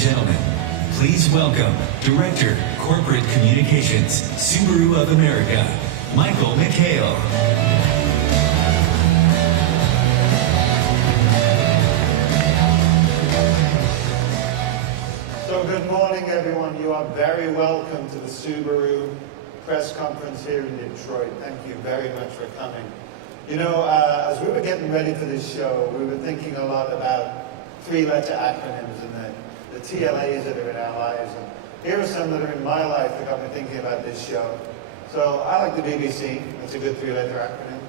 gentlemen, please welcome Director, Corporate Communications, Subaru of America, Michael McHale. So good morning, everyone. You are very welcome to the Subaru press conference here in Detroit. Thank you very much for coming. You know, as we were getting ready for this show, we were thinking a lot about three-letter acronyms and the TLAs that are in our lives. And here are some that are in my life that got me thinking about this show. So I like the BBC. It's a good three-letter acronym.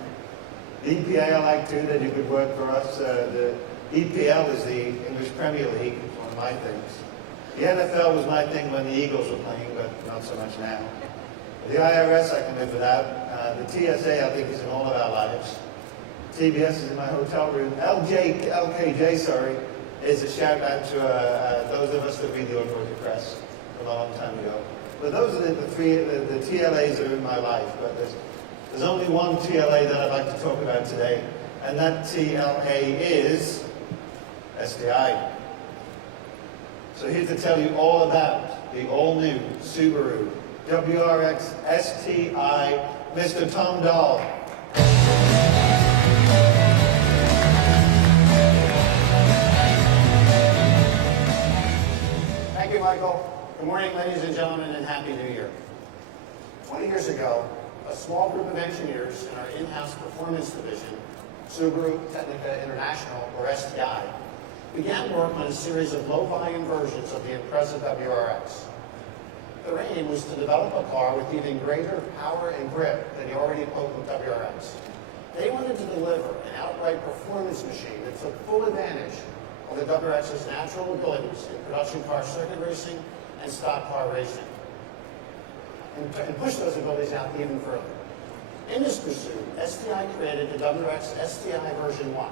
The EPA I like too. They do good work for us. The EPL is the English Premier League. It's one of my things. The NFL was my thing when the Eagles were playing, but not so much now. The IRS I can live without. The TSA I think is in all of our lives. TBS is in my hotel room. LKJ, is a shout out to those of us that read the automotive press from a long time ago. But those are the TLAs that are in my life. But there's only one TLA that I'd like to talk about today, and that TLA is STI. So here to tell you all about the all-new Subaru WRX STI, Mr. Tom Dahl. Thank you, Michael. Good morning, ladies and gentlemen, and Happy New Year. 20 years ago, a small group of engineers in our in-house performance division, Subaru Technica International, or STI, began work on a series of low-volume versions of the impressive WRX. Their aim was to develop a car with even greater power and grip than the already potent WRX. They wanted to deliver an outright performance machine that took full advantage of the WRX's natural abilities in production car circuit racing and stock car racing, and push those abilities out even further. In this pursuit, STI created the WRX STI version 1.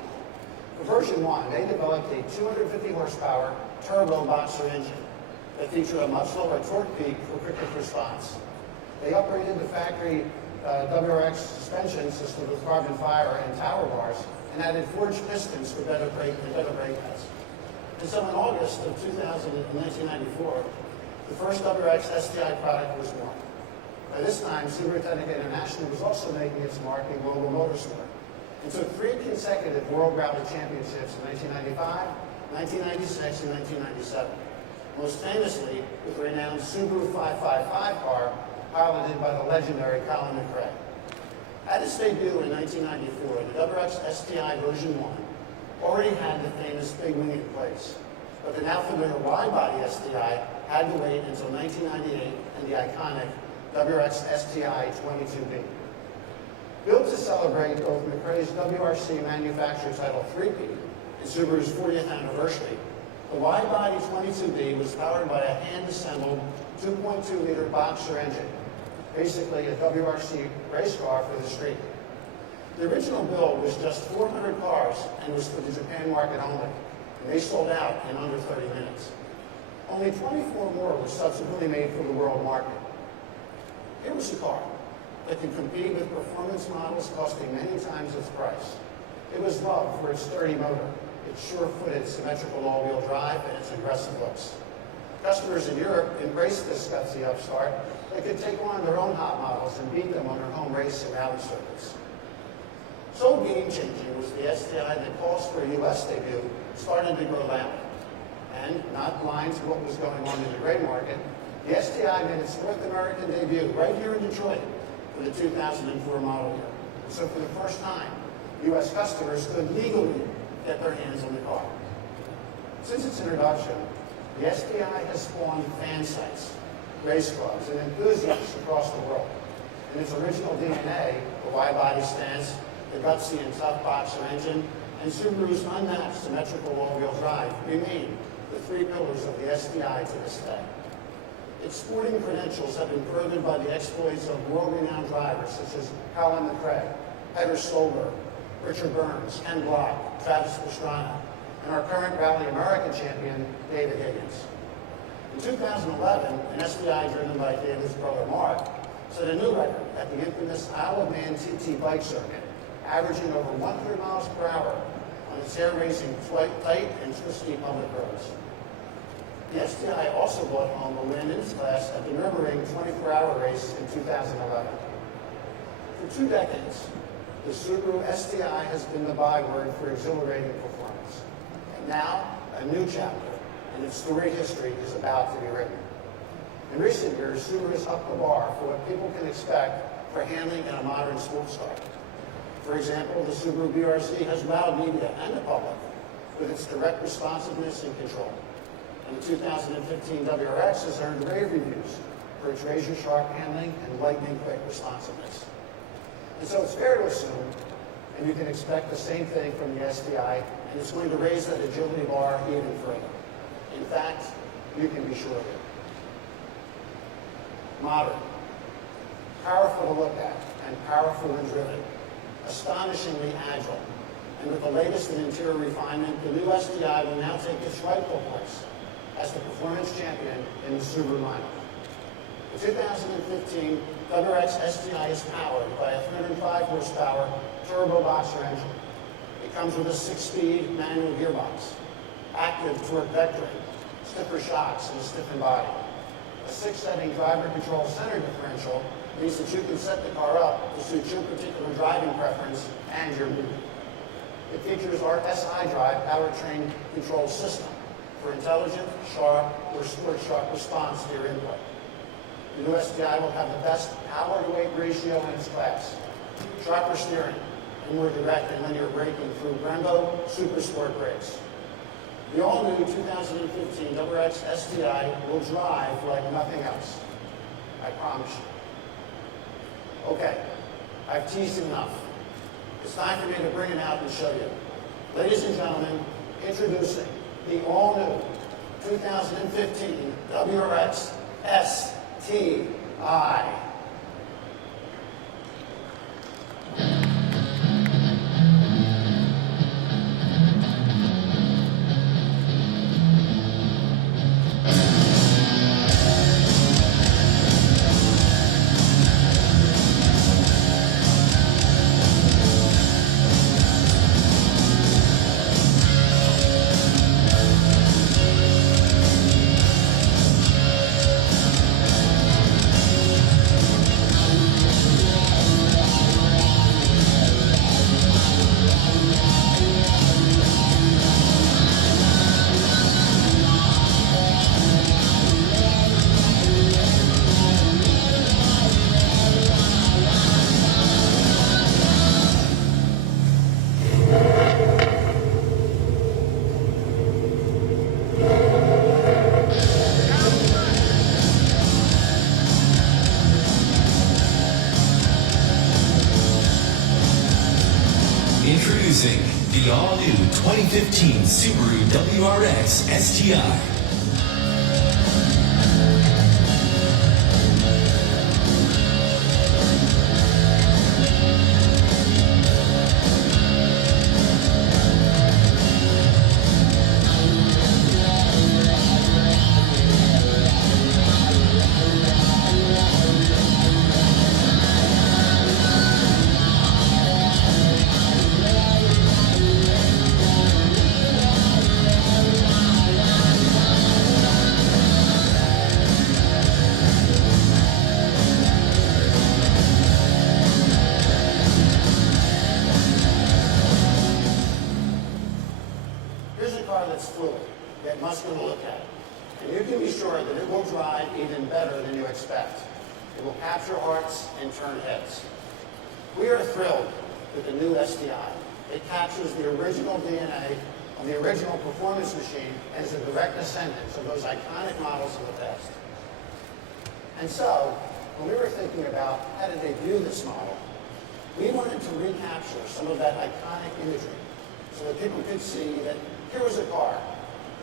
For version 1, they developed a 250 horsepower turbo boxer engine that featured a much lower torque peak for quicker response. They upgraded the factory WRX suspension system with carbon fiber and tower bars and added forged pistons for better brake pads. And so in August of 1994, the first WRX STI product was born. By this time, Subaru Technica International was also making its mark in global motorsport and took 3 consecutive World Rally Championships in 1995, 1996, and 1997. Most famously with the renowned Subaru 555 car piloted by the legendary Colin McRae. At its debut in 1994, the WRX STI version 1 already had the famous big wing in place, but the now familiar wide-body STI had to wait until 1998 and the iconic WRX STI 22B. Built to celebrate both McRae's WRC manufacturer title 3P and Subaru's 40th anniversary, the wide-body 22B was powered by a hand-assembled 2.2-liter boxer engine, basically a WRC race car for the street. The original build was just 400 cars and was for the Japan market only, and they sold out in under 30 minutes. Only 24 more were subsequently made for the world market. It was a car that could compete with performance models costing many times its price. It was loved for its sturdy motor, its sure-footed symmetrical all-wheel drive, and its aggressive looks. Customers in Europe embraced this gutsy upstart that could take on their own hot models and beat them on their home race and rally circuits. So game-changing was the STI that calls for a U.S. debut started to grow loud. And, not blind to what was going on in the gray market, the STI made its North American debut right here in Detroit for the 2004 model year. And so for the first time, U.S. customers could legally get their hands on the car. Since its introduction, the STI has spawned fan sites, race clubs, and enthusiasts across the world. In its original DNA, the wide-body stance, the gutsy and tough boxer engine, and Subaru's unmatched symmetrical all-wheel drive remain the 3 pillars of the STI to this day. Its sporting credentials have been furthered by the exploits of world-renowned drivers such as Colin McRae, Peter Stolberg, Richard Burns, Ken Block, Travis Pastrana, and our current Rally America champion, David Higgins. In 2011, an STI driven by David's brother Mark set a new record at the infamous Isle of Man TT bike circuit, averaging over 100 miles per hour on its air racing tight and twisty public roads. The STI also brought home a win in its class at the Nürburgring 24-hour race in 2011. For 2 decades, the Subaru STI has been the byword for exhilarating performance. And now, a new chapter in its storied history is about to be written. In recent years, Subaru has upped the bar for what people can expect for handling in a modern sports car. For example, the Subaru BRZ has wowed media and the public with its direct responsiveness and control. And the 2015 WRX has earned rave reviews for its razor-sharp handling and lightning-quick responsiveness. And so it's fair to assume, and you can expect the same thing from the STI, and it's going to raise that agility bar even further. In fact, you can be sure of it. Modern, powerful to look at, and powerful when driven, astonishingly agile, and with the latest in interior refinement, the new STI will now take its rightful place as the performance champion in the Subaru lineup. The 2015 WRX STI is powered by a 305 horsepower turbo boxer engine. It comes with a 6-speed manual gearbox, active torque vectoring, stiffer shocks, and a stiffened body. A 6-setting driver control center differential means that you can set the car up to suit your particular driving preference and your mood. It features our SI Drive powertrain control system for intelligent, sharp, or sport-sharp response to your input. The new STI will have the best power-to-weight ratio in its class, sharper steering, and more direct and linear braking through Brembo Super Sport brakes. The all-new 2015 WRX STI will drive like nothing else. I promise you. Okay, I've teased enough. It's time for me to bring it out and show you. Ladies and gentlemen, introducing the all-new 2015 WRX STI. Introducing the all-new 2015 Subaru WRX STI. That must be looked at. And you can be sure that it will drive even better than you expect. It will capture hearts and turn heads. We are thrilled with the new STI. It captures the original DNA of the original performance machine and is a direct descendant of those iconic models of the past. And so, when we were thinking about how to debut this model, we wanted to recapture some of that iconic imagery so that people could see that here was a car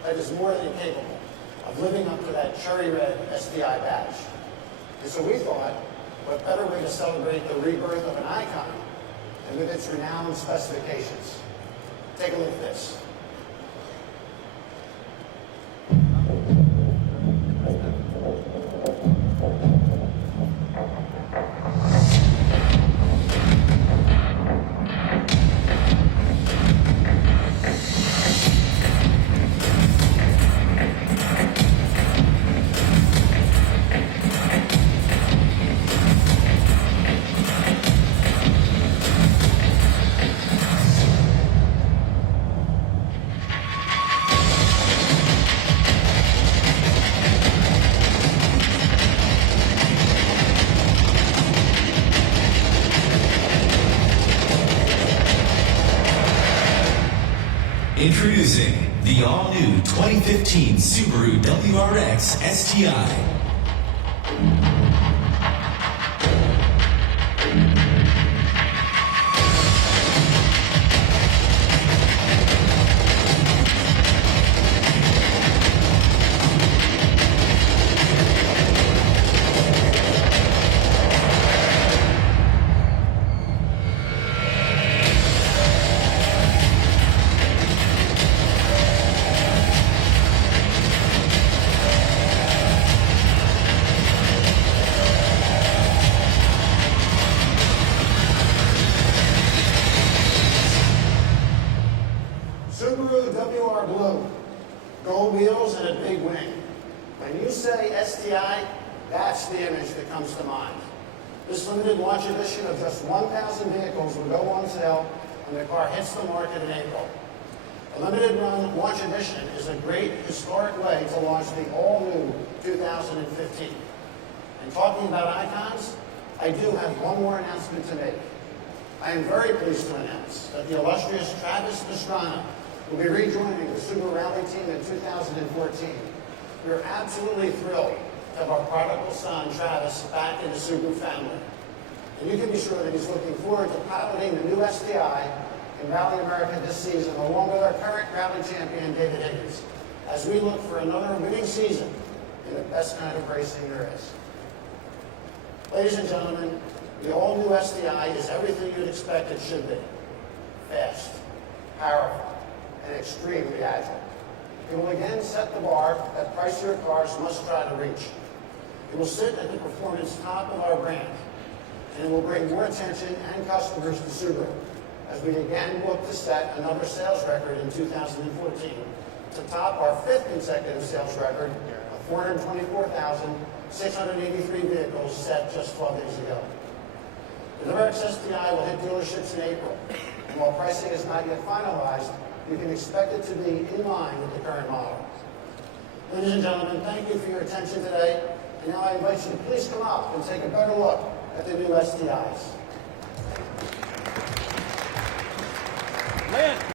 that is more than capable of living up to that cherry red STI badge. And so we thought, what better way to celebrate the rebirth of an icon than with its renowned specifications. Take a look at this. Introducing the all-new 2015 Subaru WRX STI. Subaru WR Blue, gold wheels and a big wing. When you say STI, that's the image that comes to mind. This limited launch edition of just 1,000 vehicles will go on sale when the car hits the market in April. A limited run launch edition is a great historic way to launch the all-new 2015. And talking about icons, I do have one more announcement to make. I am very pleased to announce that the illustrious Travis Pastrana will be rejoining the Subaru Rally team in 2014. We are absolutely thrilled to have our prodigal son, Travis, back in the Subaru family. And you can be sure that he's looking forward to piloting the new STI in Rally America this season, along with our current rally champion, David Higgins, as we look for another winning season in the best kind of racing there is. Ladies and gentlemen, the all-new STI is everything you'd expect it should be. Fast, powerful, and extremely agile. It will again set the bar that pricier cars must try to reach. It will sit at the performance top of our brand, and it will bring more attention and customers to Subaru as we again look to set another sales record in 2014 to top our 5th consecutive sales record of 424,683 vehicles set just 12 days ago. The WRX STI will hit dealerships in April, and while pricing is not yet finalized, you can expect it to be in line with the current model. Ladies and gentlemen, thank you for your attention today, and now I invite you to please come up and take a better look at the new STIs.